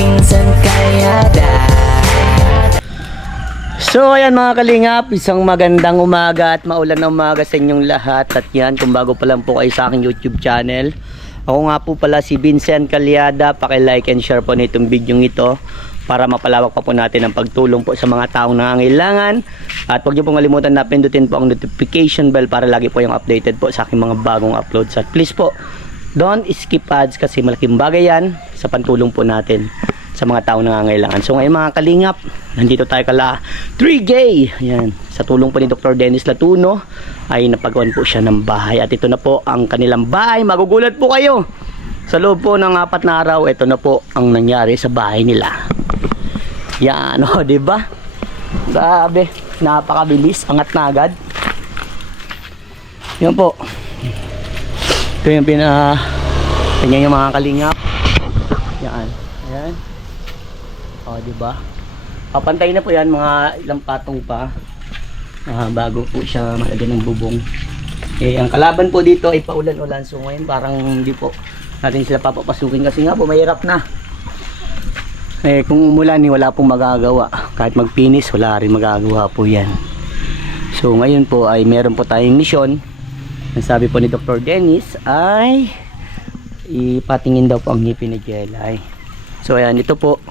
Pinsan Kalyada. So ayan mga kalingap, isang magandang umaga at maulan na umaga sa inyong lahat. At yan, kung bago pa lang po kayo sa aking YouTube channel, ako nga po pala si Vincent Kalyada. Paki-like and share po nitong video ito para mapalawak pa po natin ang pagtulong po sa mga taong nangangailangan. At huwag niyo pong kalimutan na pindutin po ang notification bell para lagi po yung updated po sa aking mga bagong uploads. At please po, don't skip ads kasi malaking bagay yan sa pantulong po natin sa mga taong nangangailangan. So ngayon mga kalingap, nandito tayo kala 3G. Ayan, sa tulong po ni Dr. Dennis Latuno ay napagawan po siya ng bahay. At ito na po ang kanilang bahay. Magugulat po kayo. Sa loob po ng 4 na araw, ito na po ang nangyari sa bahay nila. Yan, o, diba? Grabe, napakabilis, angat na agad. Yan po. Ito yung ganyan yung mga kalingap. Yan, ayan. O, diba? Papantay na po yan, mga ilang patong pa. Bago po siya malagyan ng bubong. Eh, ang kalaban po dito ay paulan-ulan. So ngayon parang hindi po natin sila papapasukin kasi nga po mahirap na. Eh, kung umulan, wala pong magagawa. Kahit magpinis, wala rin magagawa po yan. So ngayon po ay meron po tayong misyon. Ang sabi po ni Dr. Dennis ay ipatingin daw po ang ngipin ni Jelay. So ayan, ito po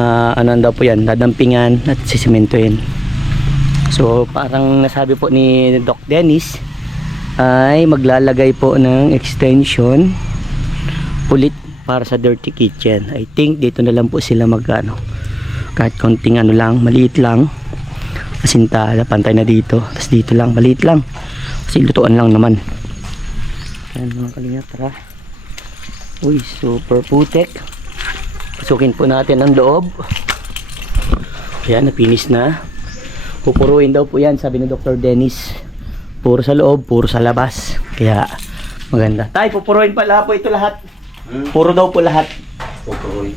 ano daw po yan, dadampingan at sisimentoin. So parang nasabi po ni Doc Dennis ay maglalagay po ng extension ulit para sa dirty kitchen. I think dito na lang po sila magano, kahit konting ano lang, maliit lang, asintada, pantay na dito, tapos dito lang, maliit lang kasi lutuan lang naman. Ayan mga kalingap, tara. Uy, super putek. Pasukin po natin ang loob. Ayan, napinis na. Pupuruin daw po yan, sabi ni Dr. Dennis. Puro sa loob, puro sa labas. Kaya maganda. Tay, pupuruin pala po ito lahat. Puro daw po lahat. Pupuruin.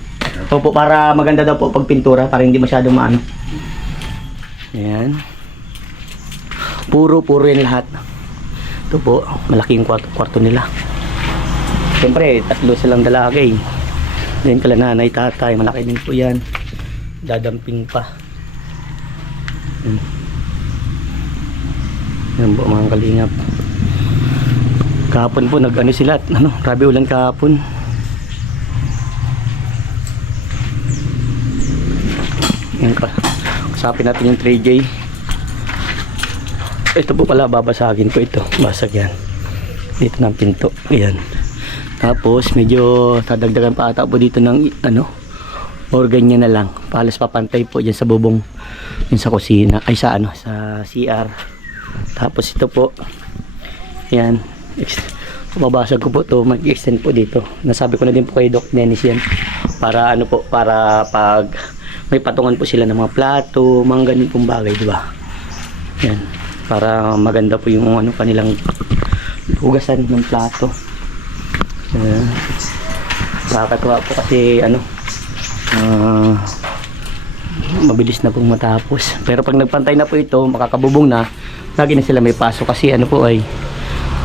So po, para maganda daw po pag pintura, para hindi masyadong maano. Ayan. Puro yan lahat. Ito po, malaking kwarto nila. Siyempre, 3 silang dalaga eh. Then kala nanay, tatay, malaki din po yan. Dadamping pa. Yan po mga kalingap. Kahapon po nag-ano sila, grabe ulan kahapon. Yan, kasapin natin yung 3J. Ito po pala, babasagin ko ito. Basag yan. Dito ng pinto. Ayan. Tapos medyo dadagdagan pa ata po dito ng organ niya na lang. Palas papantay po dyan sa bubong. Yun sa kusina. Ay sa sa CR. Tapos ito po. Ayan. Babasag ko po to, mag-extend po dito. Nasabi ko na din po kay Doc Dennis yan para para pag may patungan po sila ng mga plato, mga ganun pong bagay, di ba? Yan, para maganda po yung kanilang hugasan ng plato. Nakakatuwa po kasi mabilis na pong matapos. Pero pag nagpantay na po ito, makakabubong na, lagi na sila may pasok kasi ay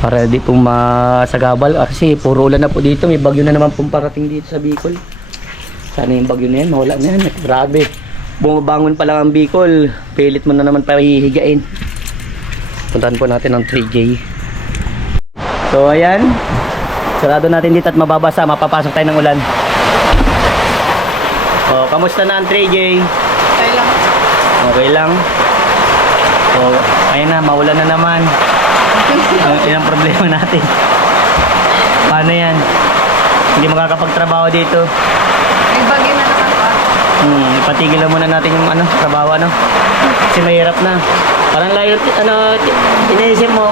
para di po masagabal kasi puro ulan na po dito. May bagyo na naman pong parating dito sa Bicol. Sana yung bagyo na yan, mawala na yan. Grabe, bumabangon pa lang ang Bicol, pilit mo na naman para hihigain. Puntahan po natin ang 3J. So ayan, sarado natin dito at mababasa, mapapasok tayo ng ulan. O, kamusta na ang 3J? Okay lang. Okay lang. So ayun na, maulan na naman. Yan ang problema natin. Paano yan? Hindi makakapagtrabaho dito. May bagay na naman pa. Ipatigil lang muna natin yung trabaho kasi mahirap na. Parang layo, iniisip mo.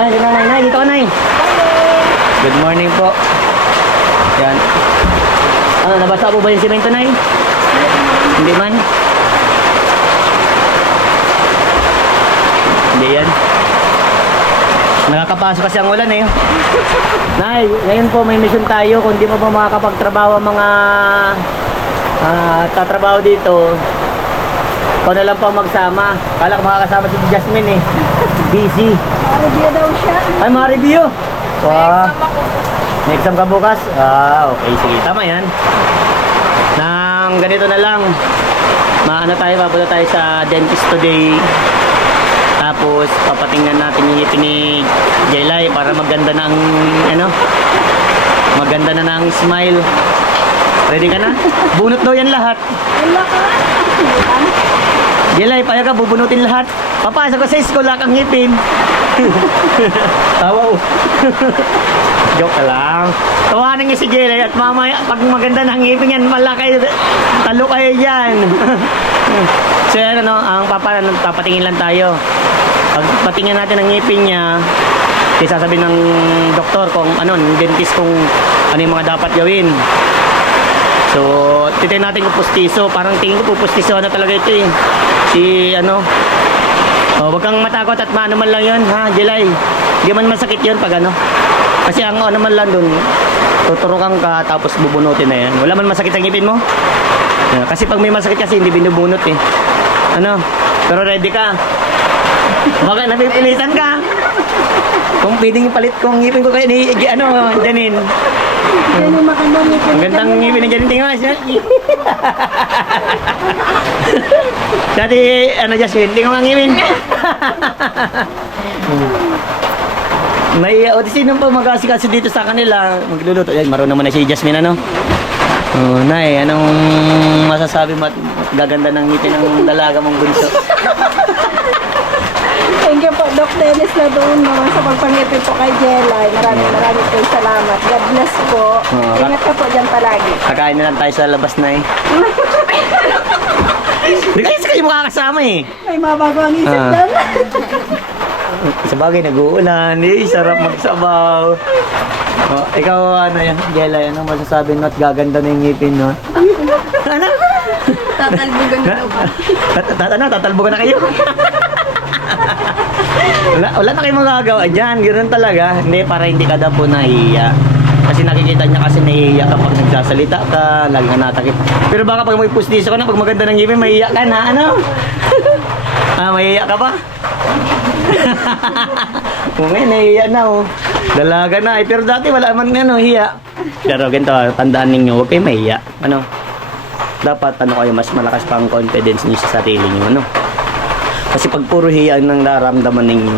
Ay, dito ka nay. Good morning po. Yan. Nabasa po ba yung simento nay? Hindi man. Hindi yan. Nakakapasok kasi ang ulan eh. Nay, ngayon po may mission tayo. Kung di mo ba makakapagtrabaho ang mga tatrabaho dito, ikaw na lang pa magsama. Kala ko makakasama si Jasmine eh. Busy. Review daw siya. Ay, mga review. May exam ako. May exam ka bukas? Ah, okay. Sige, tama yan. ganito na lang. Papunta tayo sa dentist today. Tapos papatingnan natin yung ngipin ni Jelay para maganda ng maganda na ng smile. Ready ka na? Bunot daw yan lahat. Wala ka. Jelay, payag ka, bubunutin lahat. Papasok ko sa school, lakang ngipin. Tawa oh. Joke lang. Tawanan niya si Jelay at mamaya, pag maganda ng ngipin yan, malaki, talo kayo dyan. So yan, ang papatingin lang tayo. Pag patingin natin ang ngipin niya, sasabihin ng doktor kung dentist kung ano yung mga dapat gawin. So, titignan natin kung pustiso. Parang tingin ko pustiso talaga ito eh. Huwag kang matakot at maano man lang yun, ha, Jelay. Hindi man masakit yun pag Kasi ang man lang dun, tuturukan ka tapos bubunutin na yan. Wala man masakit ang ngipin mo. Kasi pag may masakit kasi hindi binubunot eh. Pero ready ka. Baka napipilitan ka. Kung pwedeng ipalit kong ngipin ko kayo ni Janine. Yan yung magandang ngipin. Ang gandang ngipin ni Janine, tingnan siya. Dati, Jasmine, tingnan mo ang ngipin. Sino pa mag-asikaso dito sa kanila? Magluluto. Ay, marunong naman na si Jasmine, Nay, anong masasabi mo at gaganda ng ngipin ng dalaga mong bunso? Thank you po, Doc Dennis na doon sa pagpangipin po kay Jelay. Maraming po salamat. God bless po. Ingat ka po dyan palagi. Kakain na lang tayo sa labas na eh. Hindi kayo makakasama eh. May mabago ang isip doon. Sa bagay, nag-uulan. Sarap magsabaw. Ikaw, Jelay, anong masasabi mo at gaganda na yung ngipin, no? Ano? Tatalbugan na ba? Tatalbugan na kayo? Wala na kayong magagawa dyan. Ganoon talaga. Hindi, para hindi ka daw po nahihiya. Kasi nakikita niya kasi nahihiya kapag nagsasalita ka, lagi ka natakip. Pero baka pag may pustiso ka na, pag maganda ng ngipin, mahihiya ka na, mahihiya ka ba? Kung ngayon, nahihiya na, Dalaga na, pero dati wala man hiya. Pero ganito, tandaan ninyo, huwag kayo mahihiya. Dapat, kayo, mas malakas pa ang confidence niyo sa sarili niyo, Kasi pag puro hiya ang nararamdaman ninyo,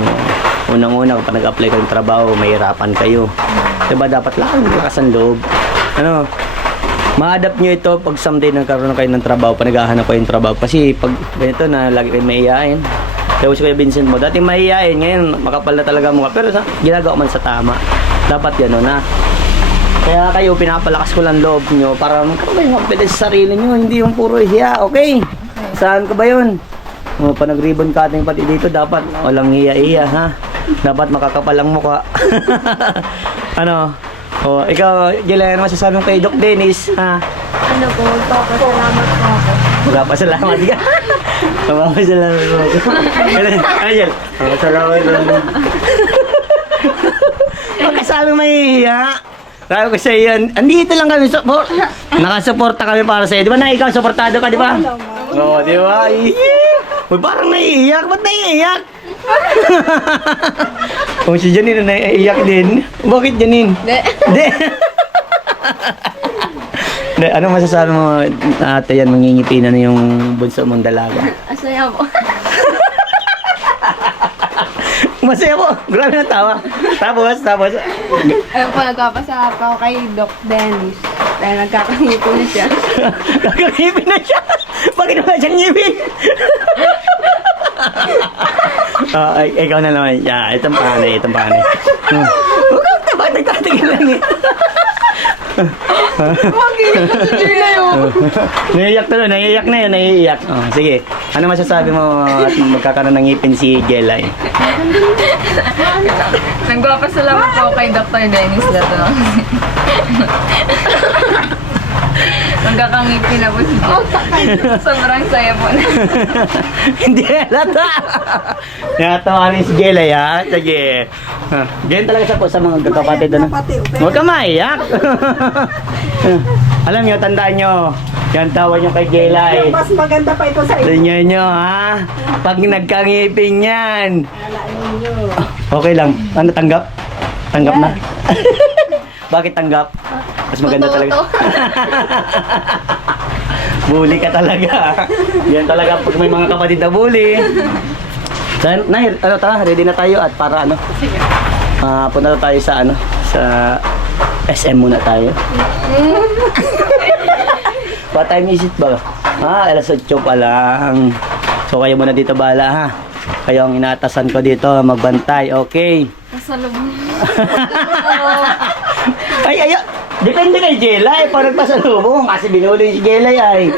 unang-una kapag nag-apply kayong trabaho, mahirapan kayo. Diba dapat lang lakas ang loob. Ma-adapt nyo ito pag someday nagkaroon kayo ng trabaho, pag naghahanap kayo ng trabaho. Kasi pag ganito na, lagi kayo mahihayin. Kaya si Kuya Vincent mo, dati mahihayin, ngayon makapal na talaga mukha. Pero ginagawa man sa tama. Dapat gano'n na. Kaya kayo, pinapalakas ko lang loob nyo para magkaroon kayo confidence sa sarili nyo. Hindi yung puro hiya, okay? Saan ka ba yun? Pa nag-ribbon cutting pati dito, dapat walang hiya-hiya, ha? Dapat makakapal ang mukha. Ikaw, Jelay, ano masasabi mo kay Doc Dennis, ha? Magpapasalamat po ako. Magpapasalamat ka? Magpapasalamat mo ako. Angel, magpapasalamat mo. Magkasabi mahihiya. Sabi ko sa iyo, andito lang kami, nakasuporta kami para sa iyo. Di ba na ikaw, suportado ka, di ba? Oo, di ba? Uy, parang naiiyak. Ba't naiiyak? Kung si Janine naiiyak din. Bakit Janine? Hindi. Anong masasabi mo, ate, yan, mangingipinan na yung bunso mong dalaga? Asaya po. Masaya po. Grabe na tawa. Tapos. Ayun po, nagpapasalamat ako kay Doc Dennis. Dahil nagkakangipin na siya. Nagkakangipin na siya? Bakit naman siyang ngipin? Ikaw na naman. Itong panay. Huwag kang tabat, nagtatigil lang eh. Naiiyak na yun. Sige, ano masasabi mo at magkakaroon ng ngipin si Jelay? Nagpapasalamat po kay Dr. Dennis Lato. Magkakangipin na po si Jelay. Sobrang saya po na. Hindi halata. Natawa rin si Jelay, ha? Sige. Ganyan talaga sa mga kakapatid. Huwag ka maiyak. Alam nyo, tandaan nyo. Yan tawa nyo kay Jelay. Mas maganda pa ito sa inyo. Tingnan nyo, ha? Pag nagkangipin yan. Okay lang. Ano, tanggap? Tanggap na? Bakit tanggap? Mas maganda talaga. Bully ka talaga. Yan talaga pag may mga kapatid na bully. So, Nay, tara, ready na tayo at para punta na tayo sa sa SM muna tayo. What time is it ba? Alas 8 pa lang. So kayo muna dito bahala ha. Kayo ang inatasan ko dito, magbantay, okay? Pasalubong. Ay, depende kay Jelay, pag nagpasalubong, kasi binuli si Jelay ay.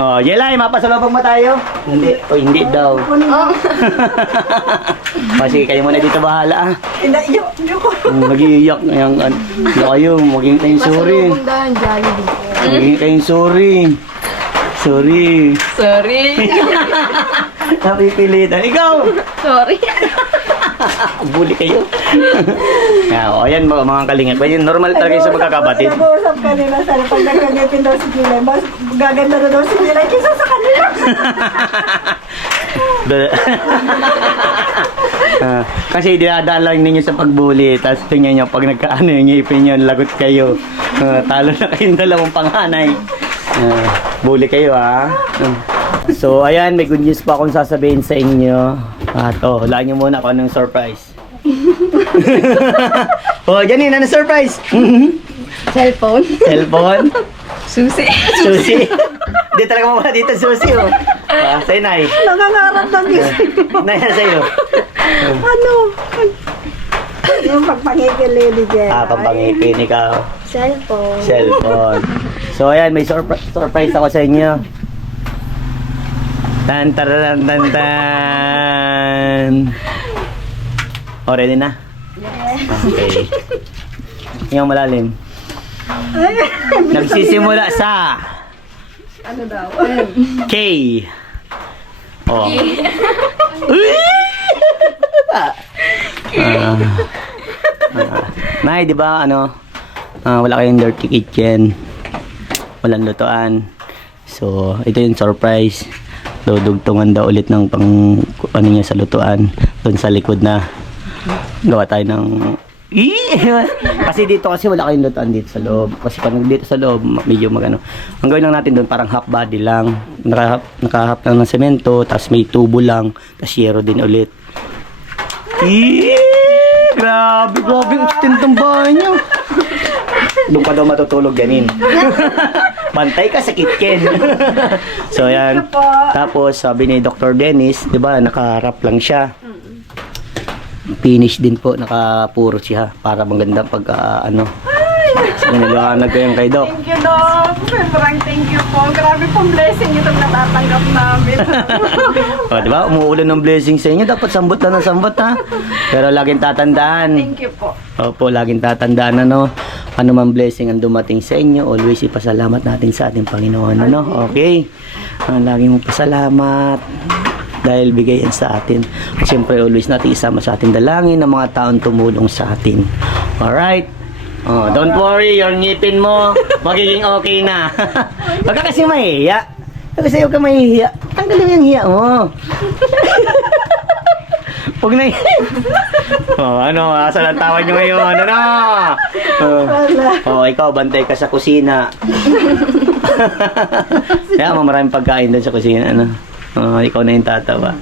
Oh, Jelay, mapasalubong mo tayo? Hindi, hindi daw. Kasi kayo muna dito bahala ah. Inaiyak ko. Nag-iiyak na yung kayo, maging kayong sorry. Pasalubong dahan, Jollibee. Maging kayong sorry. Sorry. Sorry. Napipilitan. Ikaw! Sorry. Bully kayo. Ayan mga kalingap. Yan, normal talaga yung sa magkakapatid. Nag-uusap kanila sa pag nagkagipin daw si Gilay. Mas gaganda na daw si Gilay kaysa sa kanila. Kasi dinadaan lang ninyo sa pagbuli. Tapos tingnan nyo, pag nagkaano yung ngipin nyo, lagot kayo. Talo na kayong dalawang panganay. Bully kayo ha. So ayan, may good news pa akong sasabihin sa inyo. Hulaan nyo muna kung anong surprise. Janine, ano surprise? Cellphone. Cellphone? Susi. Susi? Hindi talaga mawala dito susi oh. Sa'yo, Nay. Nangangarap ng gising. Nay, sa'yo. Ano? Yung pagpangipili ni Jelay. Pampangipin ikaw. Cellphone. Cellphone. So ayan, may surprise ako sa inyo. Tan tararan tan tan. Oh, ready na? Okay. Yung malalim. Nagsisimula sa Ano daw? K. Oh. Nay, di ba wala kayong dirty kitchen. Walang lutuan. So, ito yung surprise. Dudugtungan daw ulit ng niya sa lutuan. Doon sa likod na gawa tayo ng kasi dito kasi wala kayong lutuan dito sa loob. Kasi pag dito sa loob, medyo magano. Ang gawin lang natin doon parang half body lang. Nakahap lang ng semento, tapos may tubo lang, tapos yero din ulit. Grabe, ang tintong bahay nyo. Doon ka daw matutulog ganin. Bantay ka sa kitchen. So yan. Tapos sabi ni Dr. Dennis, 'di ba, nakaharap lang siya. Finish din po, nakapuro siya para maganda pag niliwanag ko yan kay Doc. Thank you, Doc. Sobrang thank you po. Grabe pong blessing itong natatanggap namin. O, di ba? Umuulan ng blessing sa inyo. Dapat sambot na ng sambot, ha? Pero laging tatandaan. Thank you po. Opo, laging tatandaan, ano man blessing ang dumating sa inyo, always ipasalamat natin sa ating Panginoon, Okay? Laging magpasalamat dahil bigay yan sa atin. At syempre, always natin isama sa ating dalangin ng mga taong tumulong sa atin. Alright? Don't worry, yung ngipin mo, magiging okay na. Huwag ka kasi mahihiya. Kasi huwag ka mahihiya. Tanggalin mo yung hiya mo. Huwag na asan ang tawag nyo ngayon? Ikaw, bantay ka sa kusina. Kaya maraming pagkain doon sa kusina, ikaw na yung tatawa.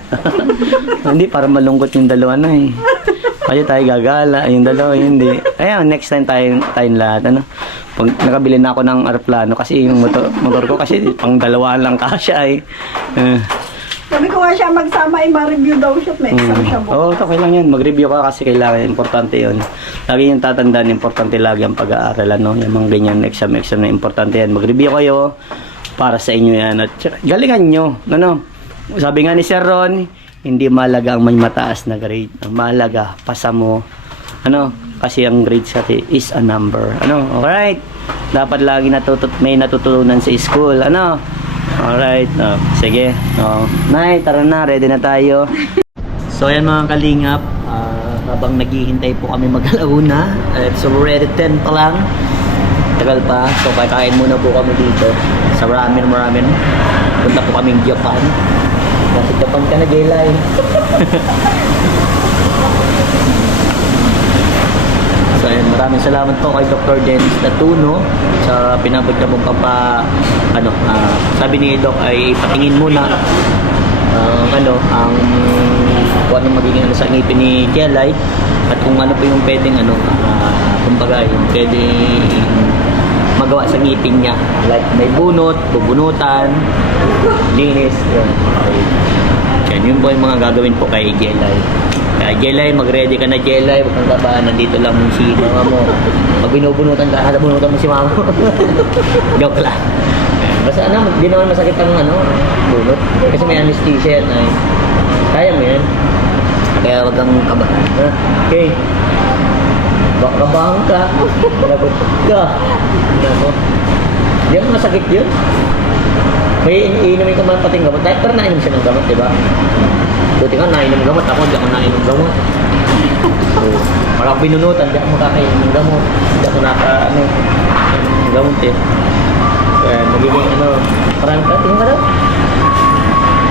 Hindi, para malungkot yung dalawa na eh. Kaya tayo gagala, yung dalawa hindi. Ayan, next time tayong lahat, Pag nakabili na ako ng aeroplano kasi yung motor ko kasi pang dalawaan lang kasya eh. Sabi ko nga siya magsama ay ma-review daw siya. May exam siya bukas. Okay lang yan. Mag-review ka kasi kailangan. Importante yun. Lagi yung tatandaan, importante lagi ang pag-aaral, Yung mga ganyan, exam na importante yan. Mag-review kayo para sa inyo yan. At galingan nyo. Sabi nga ni Sir Ron, hindi mahalaga ang may mataas na grade. Ang mahalaga, pasa mo. Kasi ang grade sa atin is a number. Alright. Dapat lagi may natutunan sa school. Alright. Sige. Nay, tara na. Ready na tayo. So, ayan mga kalingap. Habang naghihintay po kami mag-alauna. It's already 10 pa lang. Tagal pa. So, kakain muna po kami dito. Sa ramen. Punta po kaming Japan. Nasa Japan ka na, Jelay. So, ayan, maraming salamat po kay Dr. Dennis Latuno sa pinabot na pong sabi ni Doc ay patingin muna ang kung ano magiging sa ngipin ni Jelay at kung ano po yung pwedeng kumbaga yung pwedeng magawa sa ngipin niya, like may bunot, bubunutan, linis, yun. Okay. Yan, yun po yung mga gagawin po kay Jelay. Kaya Jelay, mag-ready ka na Jelay, huwag kang kabahan, nandito lang si mama mo. Pag binubunutan ka, bunutan mo si mama mo. Joke lang. Basta di naman masakit ang bunot. Kasi may anesthesia yan ay. Kaya mo yan. Kaya wag kang kabahan. Okay. Baka kabahan ka. Lagot ka. Di naman masakit yun. May iinumin ka man pating gamot. Pero nainom siya ng gamot, di ba? Buti ka nainom gamot. Ako hindi ako nainom gamot. So, parang binunutan, hindi ako makakainom ng gamot. Hindi ako gamot eh. Ayan, magiging maraming tingin ka daw.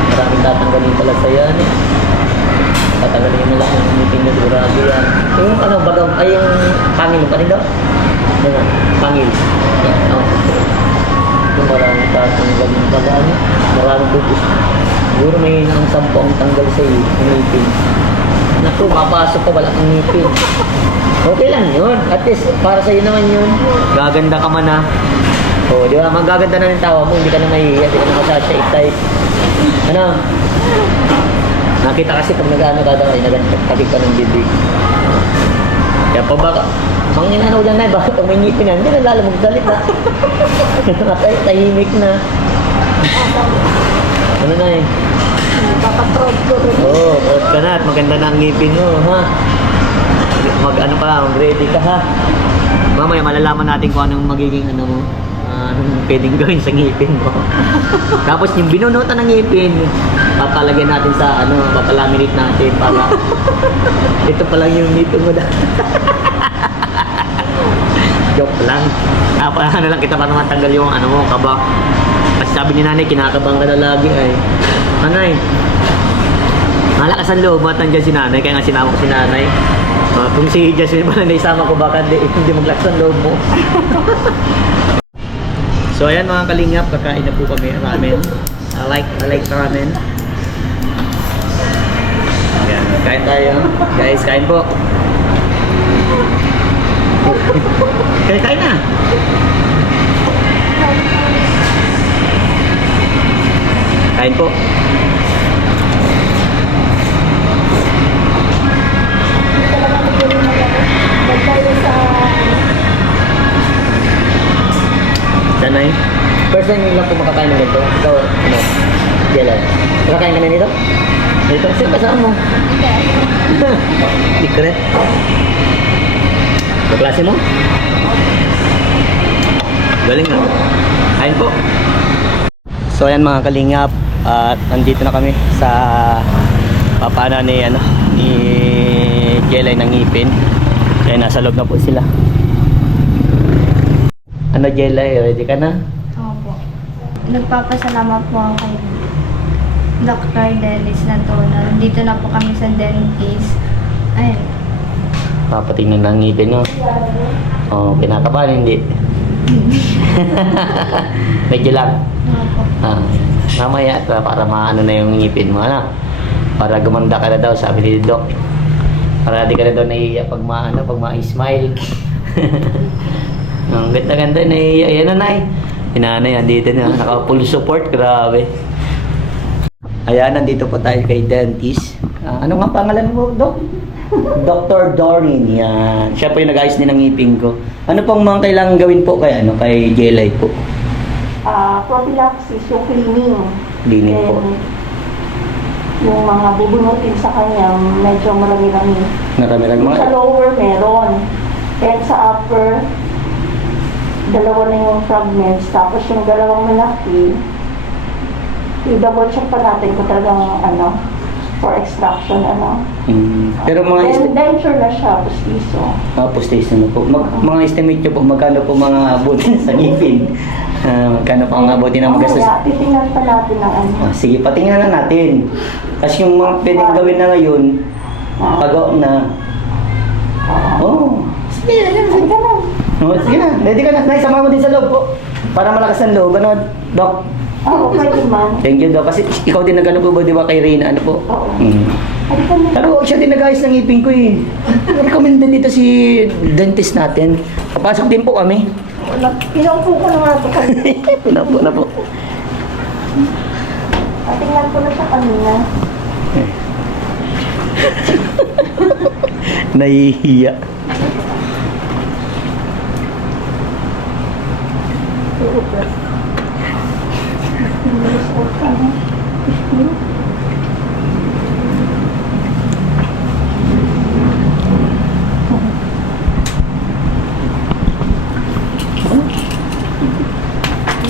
Maraming tatanggalin pala sa yan eh. Tatanggalin mo lang yung ngipin na durado yan. Yung bagang, ay yung pangil mo, panin daw? Yan, pangil. Yan, yung maraming tatanggalin pala maraming tutos. Siguro may nang 10 ang tanggal sa iyo, yung ngipin. Naku, mapasok pa wala kang ngipin. Okay lang yun. At least, para sa'yo naman yun. Gaganda ka man ah. Oh, di ba? Magaganda na ng tawa mo, hindi ka na mahihiya, hindi ka na masasya type. Nakita kasi pag nagkakapit ka ng bibig. Kaya pa baka, ang inanaw lang na, bakit pag may ngipin na, hindi na lalo magdalit na. Tahimik na. Ano na eh? Papatrod ko rin. Oo, prod ka na at maganda na ang ngipin mo, ha? Mag-ready ka, ha? Mamaya malalaman natin kung anong magiging anong pwedeng gawin sa ngipin mo. Tapos yung binunutan ng ngipin, papalagyan natin sa papalaminate natin para ito pa lang yung ngipin mo Joke lang. Tapos lang kita para matanggal yung mo, kaba. Kasi sabi ni nanay, kinakabang ka na lagi ay. Nanay, malakas ang loob mo at nandiyan si nanay, kaya nga sinama ko si nanay. Kung si Jasmine pa na naisama ko, baka hindi maglakas ang loob mo. So ayan mga kalingap, kakain na po kami ramen. I like ramen. Ayan, kain tayo. Guys, kain po. Kain na. Kain po. Sanay. First time lang po makakain ng ganito. Ikaw, Jelay. Nakakain ka na nito? Dito? Sino kasama mo? Secret? Kaklase mo? Galing na. Kain po. So ayan mga kalingap. At nandito na kami sa papana ni Jelay ng ngipin. Kaya nasa loob na po sila. Jelay, ready ka na? Opo. Nagpapasalamat po ako kay Dr. Dennis Latuno. Nandito na po kami sa dentist. Ayun. Papatingnan ng ngipin mo. Oh, kinakabahan hindi? Medyo lang. Opo. Mamaya para maano na yung ngipin mo, para gumanda ka na daw, sabi ni Doc. Para di ka na daw naiiyak pag ma-smile. Ang ganda-ganda na ayan na nay. Inanay, andito na. Naka-full support. Grabe. Ayan, nandito po tayo kay dentist. Ano nga pangalan mo, Doc? Dr. Doreen. Yan. Siya po yung nag-ayos din ng ngipin ko. Ano pong mga kailangan gawin po kay Jelay po? Prophylaxis, yung cleaning. Cleaning po. Yung mga bubunutin sa kanya, medyo marami-rami. Marami-rami. Sa lower, meron. And sa upper, dalawa na yung fragments, tapos yung dalawang malaki, i-double check pa natin kung talagang for extraction Pero mga denture na siya, pustiso. pustiso na po. Mga estimate nyo po, magkano po mga abutin sa ngipin? Magkano po ang abutin ng magastos? Titingnan pa natin ng Sige, patingnan na natin. Kasi yung mga pwedeng gawin na ngayon, pag-o na. Sige, Sige ka na. oh, sige na. Ready ka na. Nay, sama mo din sa loob po. Para malakas ang loob. Ano, Dok? Oo, pwede man. Thank you, Dok. Kasi ikaw din nag-ano po ba, di ba, kay Reyna? Ano po? Oo. Halika na. Pero siya din nag-ayos ng ngipin ko eh. Recommend din dito si dentist natin. Papasok din po kami. Wala. Pinaupo ko na nga ito kanina. Pinapo na po. Tingnan ko na siya kanina. Nahihiya.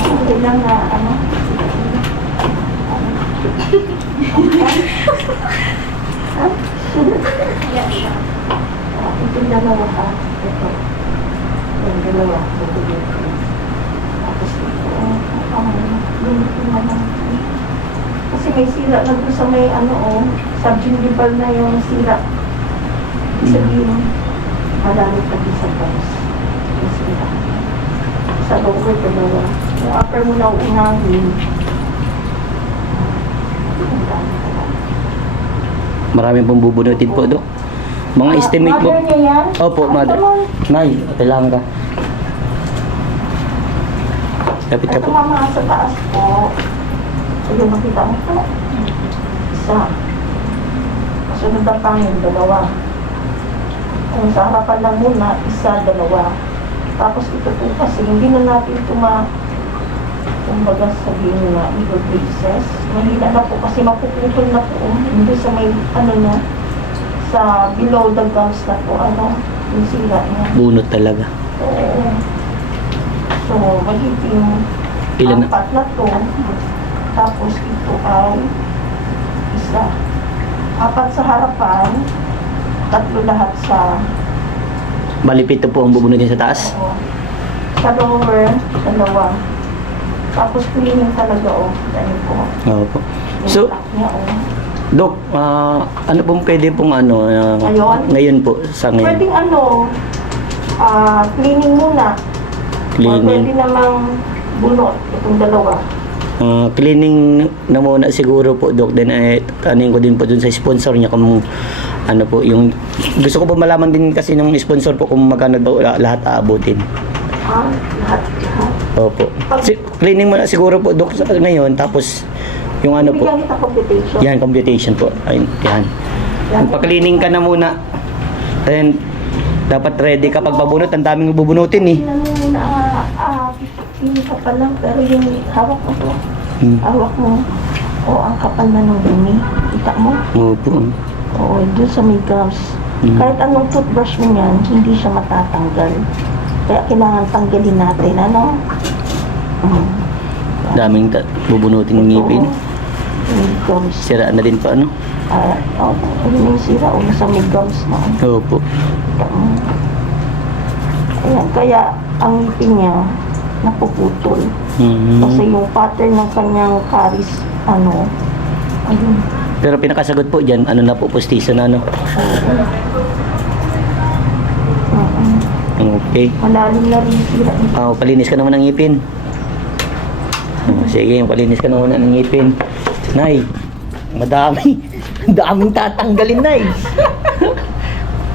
Okay lang na ano. Itong dalawa ka. Ito. Yung dalawa. Tapos ito. Yung naman. Kasi may sira na doon sa may ano subgingival na yung sira. Sabihin, marami pa din sa bones. Yung sira. Sa lower, dalawa. Yung upper mo na unahin. Ang dami talaga. Maraming pong bubunutin po, Dok. Mga estimate po. Mother niya yan? Opo, mother. Nay, kailangan ka. Lapit ka Ito po. mama sa taas po. Ayun, makita mo po. Isa. Kasunod ang pangin, dalawa. Kung sa harapan lang muna, isa, dalawa. Tapos ito po kasi, hindi na natin ito kumbaga sabihin na eagle braces. Mahina na po kasi mapuputol na po. Hindi sa may, ano na, sa below the gums na po, yung sira niya. Bunot talaga. Oo. So, magiging Ilan na? 4 na to. Tapos ito ay isa. 4 sa harapan, 3 lahat sa Malipit po ang bubunutin sa taas. oo. Sa lower, 2. Tapos cleaning talaga dahil po. Opo. Yung So, black niya Dok, ano pong pwede pong ano, Ngayon? ngayon po, sa ngayon? Pwedeng cleaning muna. Or Cleaning. pwede namang bunot itong dalawa. Cleaning na muna siguro po, Dok. Then, tanin ko din po dun sa sponsor niya kung ano po, yung gusto ko po malaman din kasi ng sponsor po kung magkano daw lahat aabutin. Lahat. Opo. Cleaning muna siguro po, Dok, ngayon. Tapos, yung ano po, Bigyan kita computation. yan, computation po. Ayun, yan. Pag-cleaning ka na muna. Then, dapat ready ka pag babunot. Ang daming bubunutin eh. Hindi ka pa lang, pero yung hawak mo to. Hmm. Hawak mo. Ang kapal na ng dumi. Kita mo? Opo. Oo, doon sa may gums. Kahit anong toothbrush mo yan, hindi siya matatanggal. Kaya kailangan tanggalin natin, Daming bubunutin ng ngipin. May gums. Sira na din pa, ano? Ayun yung sira, nasa may gums na. Opo. Kita mo. Ayan, kaya ang ngipin niya, napuputol. Kasi yung pattern ng kanyang caries, ayun. Pero pinakasagot po dyan, ano na po, pustiso na, ano? Okay. Malalim na rin yung sira. Palinis ka naman ng ngipin. Sige, palinis ka naman ng ngipin. Nay, madami. Daming tatanggalin, Nay.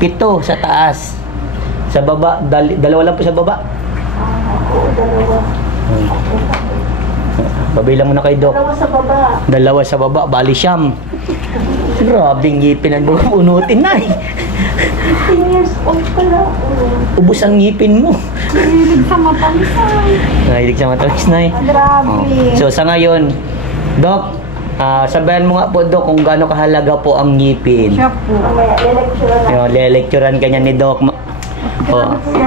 7 sa taas. Sa baba, 2 lang po sa baba. Oo, 2. Babilang mo na kay Doc. 2 sa baba. 2 sa baba, bali siyam. Grabing ngipin ang bubunutin, Nay. 10 years old pa lang. Ubus ang ngipin mo. Nahilig sa matamis ay. Nahilig sa matamis, Nay. Grabe. So sa ngayon, Doc, sabihan mo nga po, Doc, kung gaano kahalaga po ang ngipin. Siya po. Mamaya, i-lecture na. Yung le-lecturean kanya ni Doc. Yan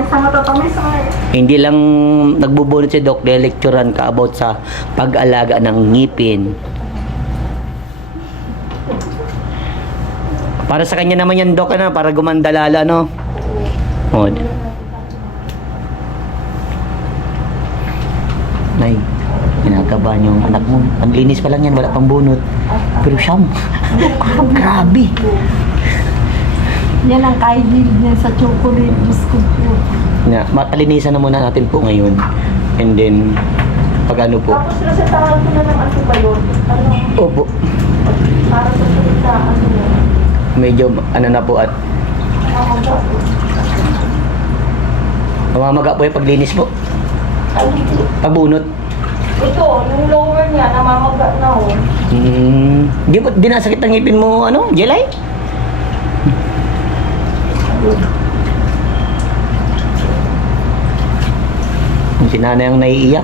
sa matatamis ay. Hindi lang nagbubunot si Doc, le-lecturean ka about sa pag-alaga ng ngipin. Para sa kanya naman yan, Doc, ano, para gumandalala, no? O. Nay, kinakabahan yung anak mo. Ang linis pa lang yan, wala pang bunot. Pero siyam, grabe. Yan ang kahilig niya sa chocolate. Diyos ko po. Na, matalinisan na muna natin po ngayon. And then, pag ano po. Tapos nasatahan ko na ng antibiotic. Ano? Opo. Para sa salita, ano yun? Medyo ano na po at namamaga po yung paglinis po. Ay, hindi. Pagbunot. Ito, yung lower niya, namamaga na oh. Di nasakit ang ngipin mo, ano, Jelay? Yung si nanay ang naiiyak.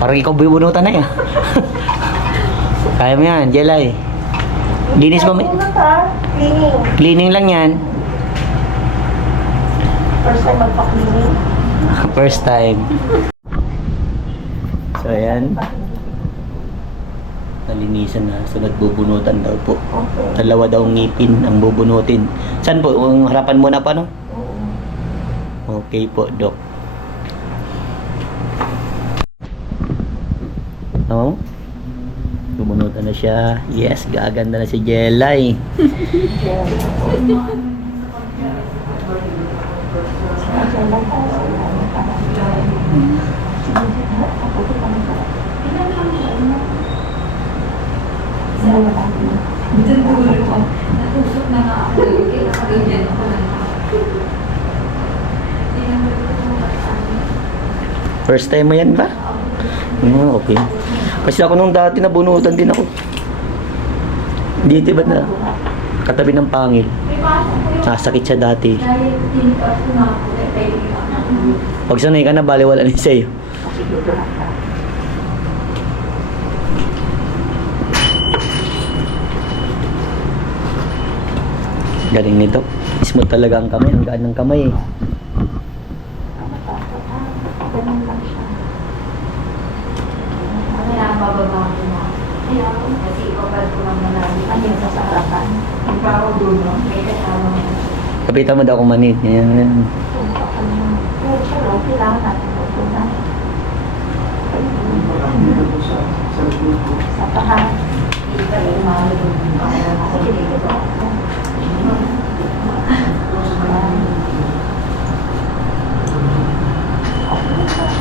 Parang ikaw bubunutan na yan. Kaya mo yan, Jelay. Linis mo. Bunot ha, cleaning. Cleaning lang yan. First time magpa-cleaning. First time. So, ayan. Nalinisan na. Sunod bubunutan daw po. Okay. Dalawa daw ngipin ang bubunutin. Saan po? Ang harapan muna pa, no? Oo. Okay po, Dok. Oh? Bumunutan na siya. Yes, gaganda na si Jelay. First time mo yan ba? Okay. Kasi ako nung dati nabunutan din ako. Dito ba na? Katabi ng pangil. Nasakit siya dati. Pag sanay ka na, baliwala na sa'yo. Galing nito. Smooth talaga ang kamay. Ang gaan ng kamay eh. Ganun lang siya. Kailangan bababa ko na. Kasi ipapal ko lang malalim. Ano yung sa harapan? Ikaw doon, no? May kasama mo. Kapitan mo daw kung manit. Yan. Pero siya lang, kailangan natin magpunan. Sa tahan. Sige, dito.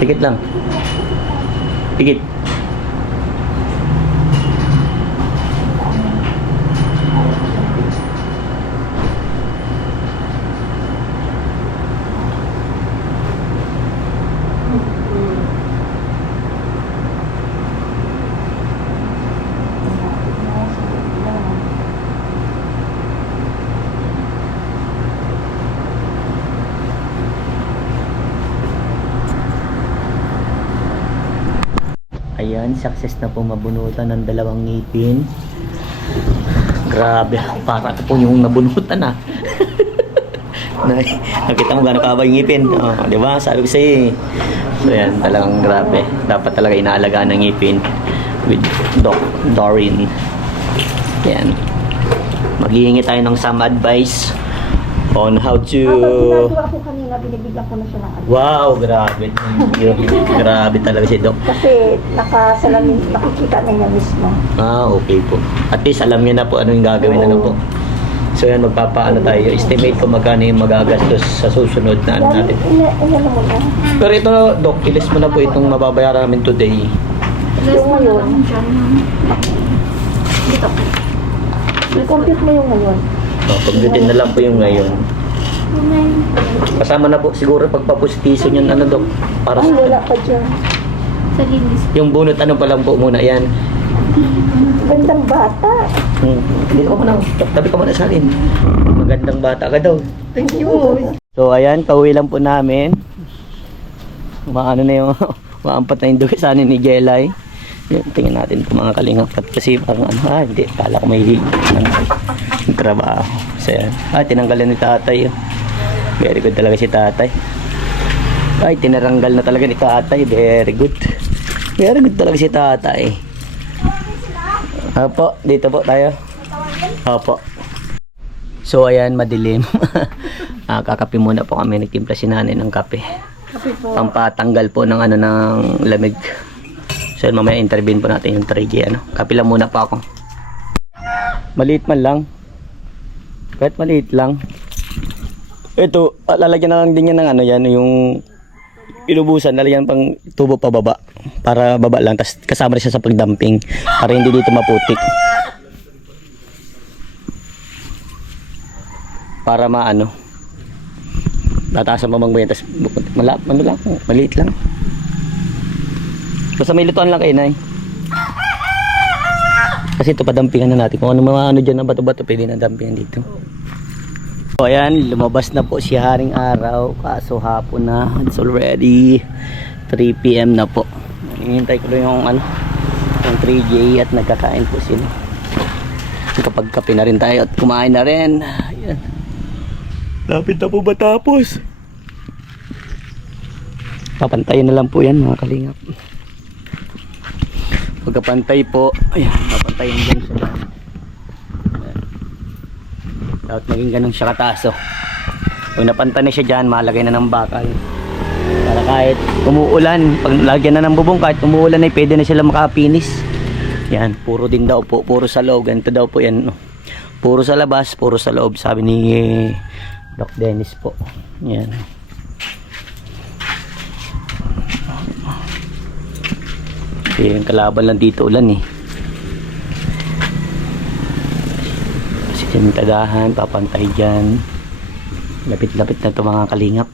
Pikit lang. Pikit. Ayan, success na po mabunutan ng dalawang ngipin. Grabe, para po yung nabunutan ah. Nakita mo gano'ng kabay ngipin. Oh, di ba? Sabi ko sa'yo eh. So yan, talagang grabe. Dapat talaga inaalagaan ng ngipin with Doc Doreen. Yan. Maghihingi tayo ng some advice on how to... Ginagawa ko kanina, binibigyan ko na siya ng Wow, grabe. Grabe talaga si Doc. Kasi nakasalamin, nakikita na niya mismo. Okay po. At least alam niya na po ano yung gagawin na po. So yan, magpapaano tayo. Estimate ko magkano yung magagastos sa susunod na ano natin. Iyan mo na. Pero ito, Doc, ilis mo na po itong mababayaran namin today. Yung ngayon. Dito. I-compute mo yung ngayon. Pagbitin na lang po yung ngayon. Kasama na po siguro pagpapustiso niyan, ano, Doc? Para Ay, sa... wala pa dyan. Sa linis. Yung bunot, ano pa lang po muna yan. Gandang bata. Dito ka muna. Tabi ka muna sa akin. Magandang bata ka daw. Thank you. So ayan, pauwi lang po namin. Maano na yung maampat na yung duwi sa anin ni Jelay. Yan, tingnan natin kung mga kalingap kasi parang ano, hindi, kala ko may trabaho. So yan, tinanggalan ni tatay. Very good talaga si tatay. Ay, tinaranggal na talaga ni tatay. Very good. Very good talaga si tatay. Opo, dito po tayo. Opo. So ayan, madilim. Kakape muna po kami, nagtimpla si nanay ng kape. Pampatanggal po ng ano ng lamig. So mamaya intervene po natin yung 3G ano. Kape lang muna po ako. Maliit man lang. Kahit maliit lang. Ito, lalagyan na lang din yan ng ano yan, yung inubusan, lalagyan pang tubo pababa. Para baba lang, tapos kasama rin siya sa pagdamping. Para hindi dito maputik. Para maano. Tataas ang pamangbayan, tapos ano lang, maliit lang. Basta may lutuan lang kayo, Nay. Kasi ito padampingan na natin. Kung ano mga ano dyan na bato-bato, pwede na dampingan dito. So ayan, lumabas na po si Haring Araw. Kaso hapon na. It's already 3 PM na po. Hinihintay ko lang yung ano, yung 3J at nagkakain po sila. Kapag kape na rin tayo at kumain na rin. Ayan. Lapit na po ba tapos? Papantayin na lang po yan mga kalingap. Pagkapantay po, ayan, papantayin dyan siya. Dapat maging ganun siya kataso. Pag napantay na siya dyan, malagay na ng bakal. Para kahit umuulan, pag lagyan na ng bubong, kahit umuulan ay pwede na sila makapinis. Yan, puro din daw po, puro sa loob. Ganito daw po yan. No? Puro sa labas, puro sa loob, sabi ni Doc Dennis po. Yan. Kasi yung kalaban lang dito ulan eh. Kasi yung tagahan, papantay dyan. Lapit-lapit na ito mga kalingap.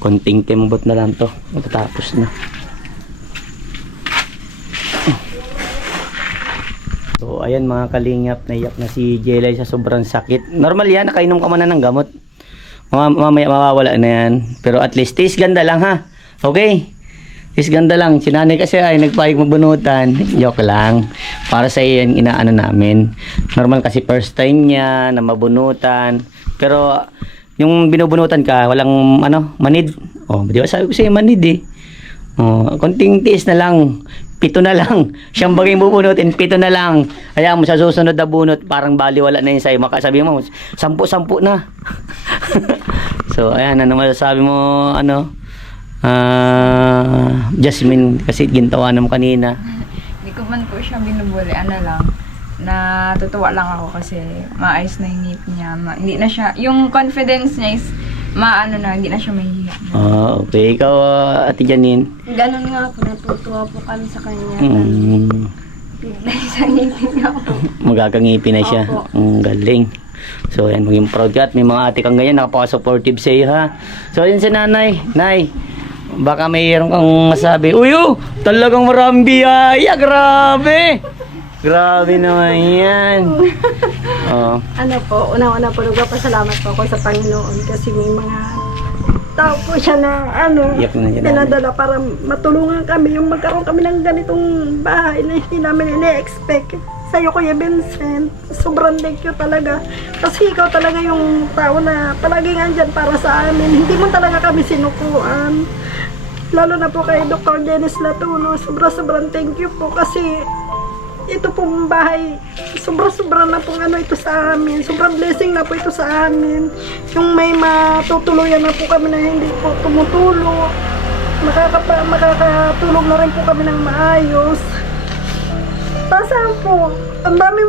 Konting kembot na lang to. Matatapos na. So ayan mga kalingap, naiyak na si Jelay sa sobrang sakit. Normal yan, nakainom ka man na ng gamot. Mamaya mawawala na yan. Pero at least taste ganda lang ha. Okay? Taste ganda lang. Si nanay kasi ay nagpahig mabunutan. Joke lang. Para sa iyo yan inaano namin. Normal kasi first time niya na mabunutan. Pero yung binubunutan ka, walang ano, manid. Oh, di ba sabi ko sa'yo manid eh. Oh, konting tiis na lang. 7 na lang. Siyang bagay bubunutin, 7 na lang. Kaya mo sa susunod na bunot, parang baliwala na yun sa'yo. Makasabi mo, 10 na. So, ayan, ano masasabi mo, ano? Jasmine, kasi gintawanan mo kanina. Hindi ko man po siya binubuli, ano lang. Natutuwa lang ako kasi maayos na yung ngipin niya. Hindi na siya, yung confidence niya is hindi na siya mahihiya. Okay. Ikaw, Ate Janine? Ganun nga po, natutuwa po kami sa kanya. Bigla sa ngipin niya po. Magkakangipin na siya. Opo. Galing. So, ayan, maging proud ka at may mga ate kang ganyan, nakapaka-supportive sa iyo, ha? So, ayan si nanay. Nay, baka mayroon kang masabi. Uy, talagang maraming biyaya. Grabe! Grabe naman yan. Oh. Ano po, una-una po, nagpapasalamat po ako sa Panginoon kasi may mga tao po siya na Iyak na yan, pinadala para matulungan kami yung magkaroon kami ng ganitong bahay na hindi namin ine-expect. Sa'yo, Kuya Vincent, sobrang thank you talaga. Kasi ikaw talaga yung tao na palaging andyan para sa amin. Hindi mo talaga kami sinukuan. Lalo na po kay Dr. Dennis Latuno, sobrang thank you po kasi ito pong bahay, sobra na pong ito sa amin. Sobrang blessing na po ito sa amin. Yung may matutuluyan na po kami na hindi po tumutulo. Makakatulog na rin po kami ng maayos. Tasan po, ang dami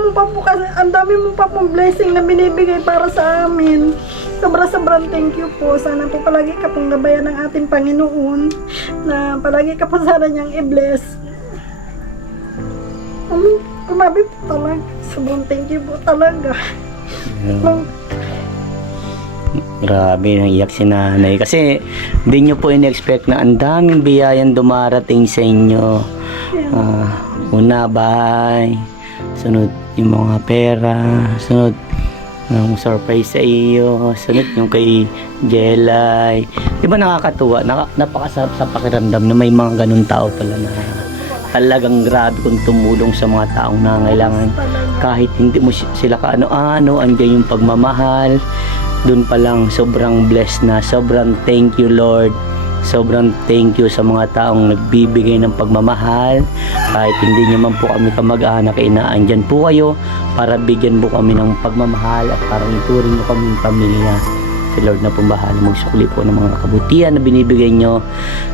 mo pa pong blessing na binibigay para sa amin. Sobrang thank you po. Sana po palagi ka pong gabayan ng ating Panginoon. Na palagi ka po sana niyang i-bless. Grabe po talaga. Sobrang thank you po talaga. Grabe, naiyak si nanay. Kasi hindi nyo po in-expect na ang daming biyayang dumarating sa inyo. Una, bahay. Sunod, yung mga pera. Sunod, yung surprise sa iyo. Sunod, yung kay Jelay. Di ba nakakatuwa? Napakasarap sa pakiramdam na may mga ganun tao pala na talagang grabe kung tumulong sa mga taong nangailangan. Kahit hindi mo sila kaano-ano, andyan yung pagmamahal. Doon pa lang sobrang blessed na. Sobrang thank you, Lord. Sobrang thank you sa mga taong nagbibigay ng pagmamahal. Kahit hindi nyo man po kami kamag-anak, inaandyan po kayo para bigyan po kami ng pagmamahal at parang ituring nyo kami pamilya. Si Lord na po bahala magsukli po ng mga kabutihan na binibigay nyo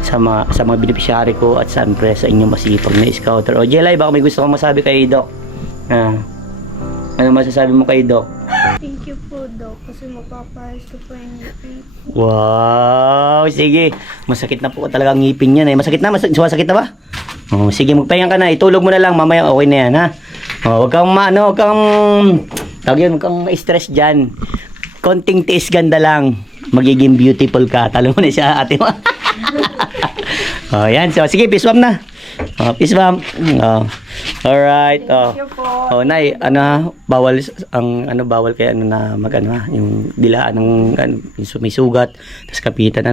sa mga beneficiary ko at siyempre sa inyong masipag na scouter. O Jelay, baka may gusto kong masabi kay Doc? Ano masasabi mo kay Doc? Thank you po, Doc, kasi mapapayos ko po yung ngipin. Wow, sige. Masakit na po talaga ang ngipin yan eh. Masakit na? Sumasakit na ba? Oh, sige, magpahinga ka na. Itulog mo na lang. Mamaya okay na yan, ha? Oh, huwag kang huwag kang, tawag yun, huwag kang ma-stress dyan. Konting tiis ganda lang. Magiging beautiful ka. Talo mo na siya, ate mo. Oh, yan. So, sige, peace bomb na. Oh, peace bomb. Oh. Alright. Oh. Thank you po. Oh, Nay, bawal bawal kaya na yung dilaan ng may sugat, tapos kapitan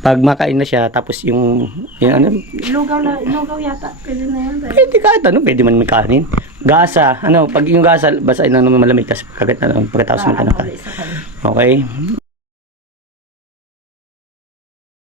Pag makain na siya tapos yung Lugaw yata. Pwede na yan. pwede kahit pwede man may kanin. Gasa, pag yung gasa basta malamig tapos kagat na lang pagkatapos mo Okay?